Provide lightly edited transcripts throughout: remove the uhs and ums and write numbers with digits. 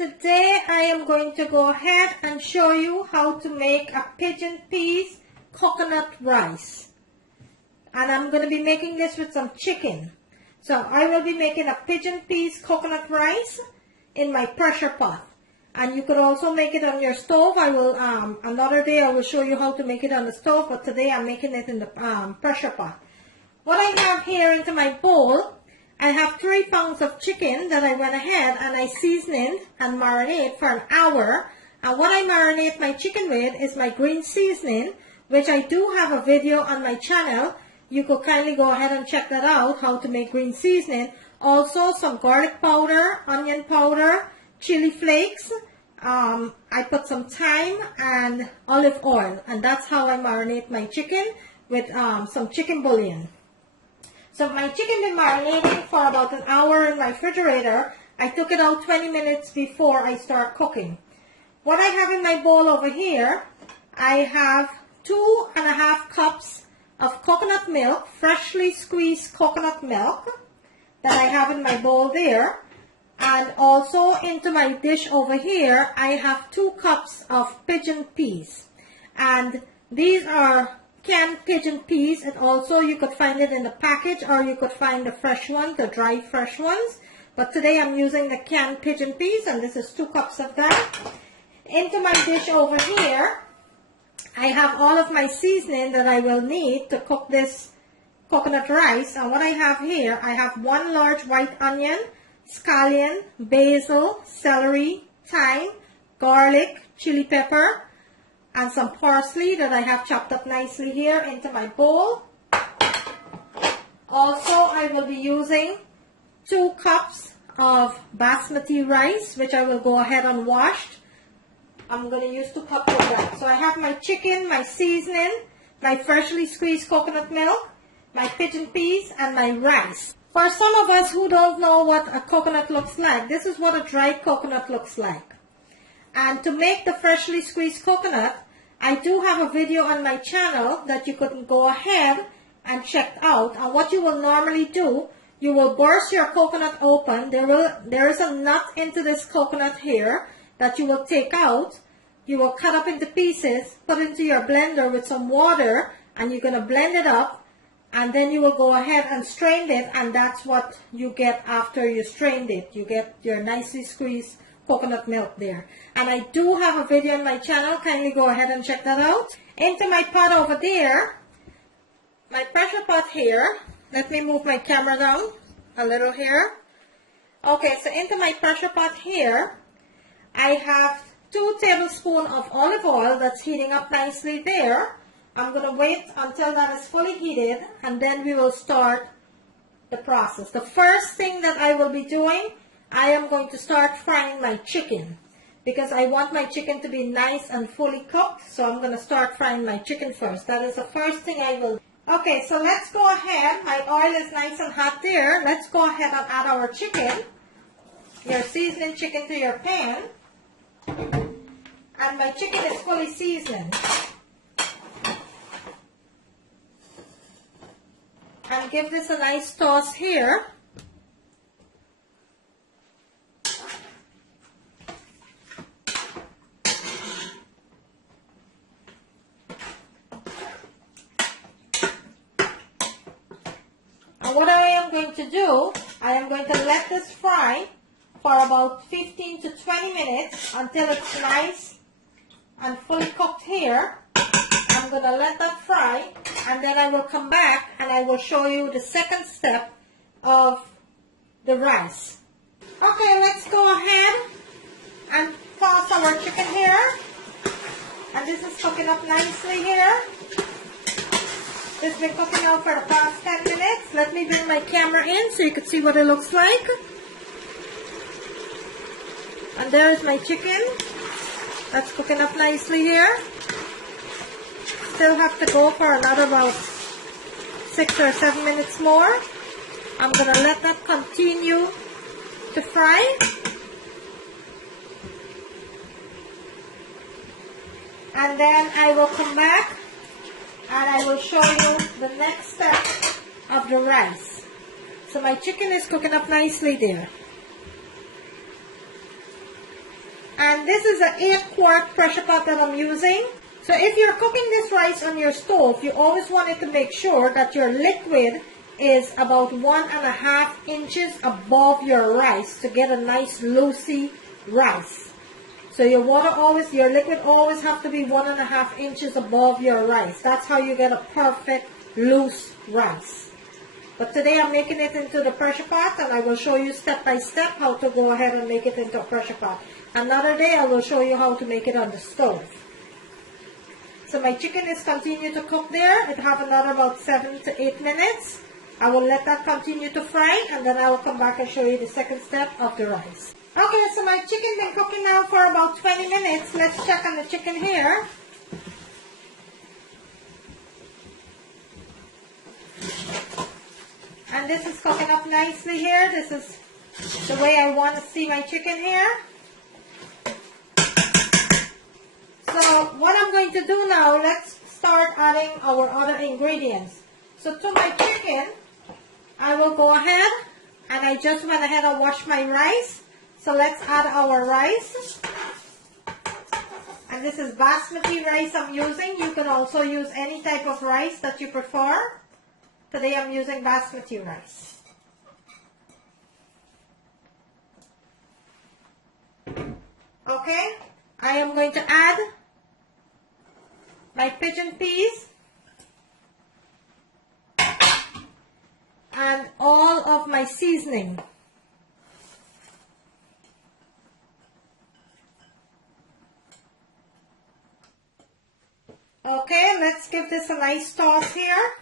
Today I am going to go ahead and show you how to make a pigeon peas coconut rice. And I'm going to be making this with some chicken. So I will be making a pigeon peas coconut rice in my pressure pot. And you could also make it on your stove. I will, another day I will show you how to make it on the stove, but today I'm making it in the pressure pot. What I have here into my bowl, I have 3 pounds of chicken that I went ahead and I seasoned and marinate for an hour. And what I marinate my chicken with is my green seasoning, which I do have a video on my channel. You could kindly go ahead and check that out, how to make green seasoning. Also some garlic powder, onion powder, chili flakes. I put some thyme and olive oil, and that's how I marinate my chicken with some chicken bouillon. So my chicken been marinating for about an hour in my refrigerator. I took it out 20 minutes before I start cooking. What I have in my bowl over here, I have 2.5 cups of coconut milk, freshly squeezed coconut milk that I have in my bowl there. And also into my dish over here, I have 2 cups of pigeon peas. And these are canned pigeon peas, and also you could find it in the package, or you could find the fresh ones, the dry fresh ones. But today I'm using the canned pigeon peas, and this is 2 cups of that. Into my dish over here, I have all of my seasoning that I will need to cook this coconut rice. And what I have here, I have 1 large white onion, scallion, basil, celery, thyme, garlic, chili pepper, and some parsley that I have chopped up nicely here into my bowl. Also, I will be using 2 cups of basmati rice, which I will go ahead and wash. I'm going to use 2 cups of that. So I have my chicken, my seasoning, my freshly squeezed coconut milk, my pigeon peas, and my rice. For some of us who don't know what a coconut looks like, this is what a dried coconut looks like. And to make the freshly squeezed coconut, I do have a video on my channel that you could go ahead and check out. And what you will normally do, you will burst your coconut open. There is a nut into this coconut here that you will take out. You will cut up into pieces, put into your blender with some water, and you're going to blend it up. And then you will go ahead and strain it, and that's what you get after you strained it. You get your nicely squeezed coconut milk there. And I do have a video on my channel. Kindly go ahead and check that out. Into my pot over there, my pressure pot here. Let me move my camera down a little here. Okay, so into my pressure pot here, I have 2 tablespoons of olive oil that's heating up nicely there. I'm going to wait until that is fully heated, and then we will start the process. The first thing that I will be doing, I am going to start frying my chicken, because I want my chicken to be nice and fully cooked. So I'm going to start frying my chicken first. That is the first thing I will do. Okay, so let's go ahead. My oil is nice and hot there. Let's go ahead and add our chicken, your seasoned chicken, to your pan. And my chicken is fully seasoned. And give this a nice toss here. And what I am going to do, I am going to let this fry for about 15 to 20 minutes until it's nice and fully cooked here. I'm going to let that fry, and then I will come back and I will show you the second step of the rice. Okay, let's go ahead and toss our chicken here. And this is cooking up nicely here. It's been cooking out for the past 10 minutes. Let me bring my camera in so you can see what it looks like. And there's my chicken. That's cooking up nicely here. Still have to go for another about 6 or 7 minutes more. I'm going to let that continue to fry. And then I will come back and I will show you the next step of the rice. So my chicken is cooking up nicely there. And this is an 8-quart pressure pot that I'm using. So if you're cooking this rice on your stove, you always want to make sure that your liquid is about 1.5 inches above your rice to get a nice loosey rice. So your liquid always have to be 1.5 inches above your rice. That's how you get a perfect loose rice. But today I'm making it into the pressure pot, and I will show you step by step how to go ahead and make it into a pressure pot. Another day I will show you how to make it on the stove. So my chicken is continue to cook there. It have another about 7 to 8 minutes. I will let that continue to fry, and then I will come back and show you the second step of the rice. Okay, so my chicken been cooking now for about 20 minutes. Let's check on the chicken here. And this is cooking up nicely here. This is the way I want to see my chicken here. So what I'm going to do now, let's start adding our other ingredients. So to my chicken, I will go ahead, and I just went ahead and washed my rice. So let's add our rice. And this is basmati rice I'm using. You can also use any type of rice that you prefer. Today I'm using basmati rice. Okay, I am going to add my pigeon peas and all of my seasoning. Okay, let's give this a nice toss here.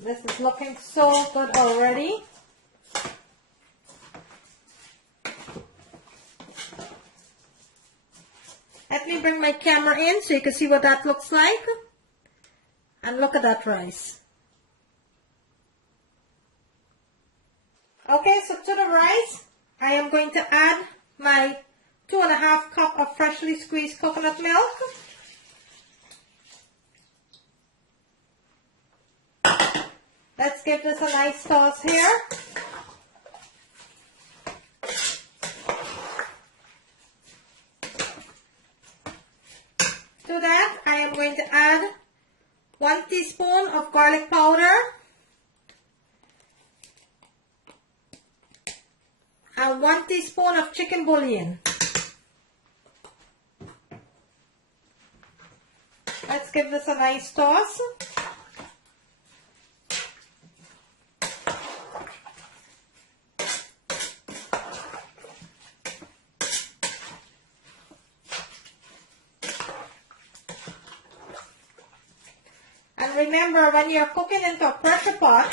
This is looking so good already. Let me bring my camera in so you can see what that looks like. And look at that rice. Okay, so to the rice, I am going to add my 2.5 cups of freshly squeezed coconut milk. Let's give this a nice toss here. To that, I am going to add 1 teaspoon of garlic powder and 1 teaspoon of chicken bouillon. Let's give this a nice toss. And remember, when you're cooking into a pressure pot,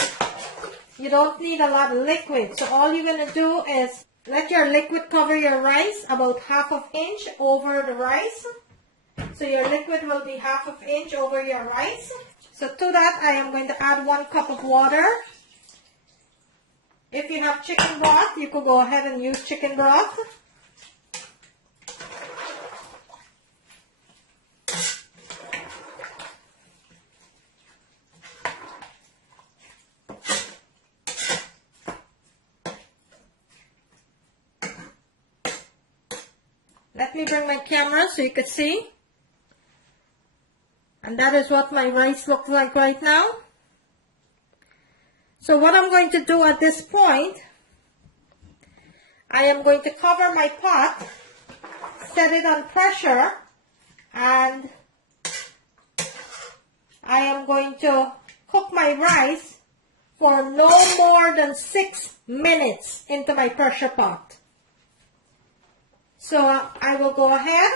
you don't need a lot of liquid. So all you're going to do is let your liquid cover your rice about 1/2 inch over the rice. So your liquid will be 1/2 inch over your rice. So to that, I am going to add 1 cup of water. If you have chicken broth, you could go ahead and use chicken broth. Let me bring my camera so you can see. And that is what my rice looks like right now. So what I'm going to do at this point, I am going to cover my pot, set it on pressure, and I am going to cook my rice for no more than 6 minutes into my pressure pot. So I will go ahead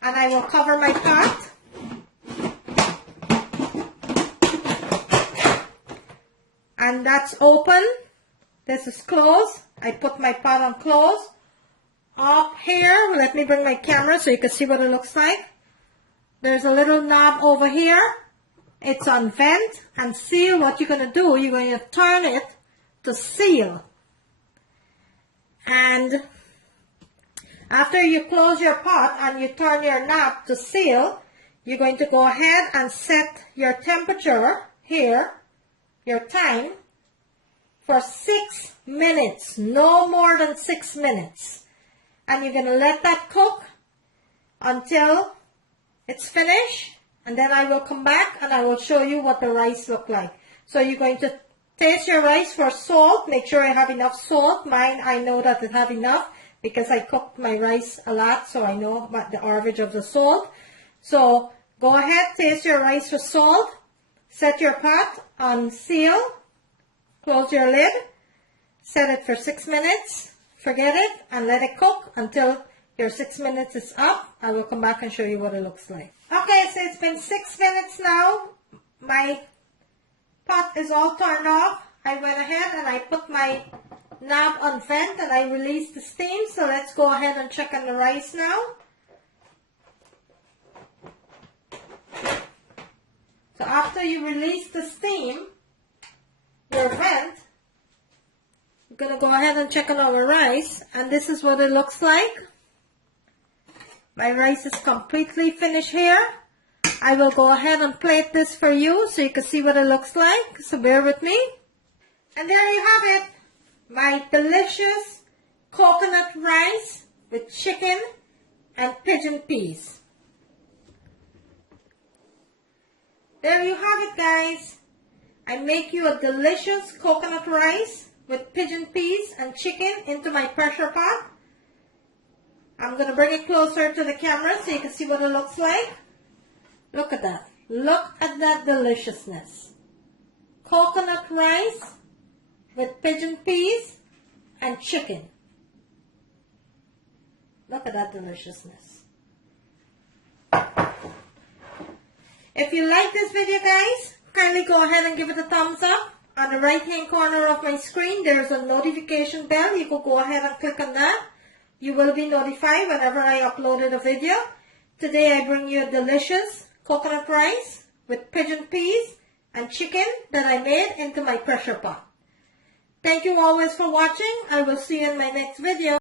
and I will cover my pot. And that's open. This is closed. I put my pot on close. Up here, let me bring my camera so you can see what it looks like. There's a little knob over here. It's on vent and seal. What you're going to do, you're going to turn it to seal. And After you close your pot and you turn your knob to seal, you're going to go ahead and set your temperature here, your time, for 6 minutes, no more than 6 minutes. And you're going to let that cook until it's finished, and then I will come back and I will show you what the rice look like. So you're going to taste your rice for salt. Make sure I have enough salt. Mine, I know that it have enough because I cooked my rice a lot, so I know about the average of the salt. So go ahead, taste your rice for salt. Set your pot on seal. Close your lid. Set it for 6 minutes. Forget it and let it cook until your 6 minutes is up. I will come back and show you what it looks like. Okay, so it's been 6 minutes now. My pot is all turned off. I went ahead and I put my knob on vent and I released the steam. So let's go ahead and check on the rice now. So after you release the steam, your vent, we're going to go ahead and check on our rice, and this is what it looks like. My rice is completely finished here. I will go ahead and plate this for you so you can see what it looks like. So bear with me. And there you have it. My delicious coconut rice with chicken and pigeon peas. There you have it, guys. I make you a delicious coconut rice with pigeon peas and chicken into my pressure pot. I'm going to bring it closer to the camera so you can see what it looks like. Look at that. Look at that deliciousness. Coconut rice with pigeon peas and chicken. Look at that deliciousness. If you like this video, guys, kindly go ahead and give it a thumbs up. On the right hand corner of my screen, there's a notification bell. You can go ahead and click on that. You will be notified whenever I uploaded a video. Today I bring you a delicious coconut rice with pigeon peas and chicken that I made into my pressure pot. Thank you always for watching. I will see you in my next video.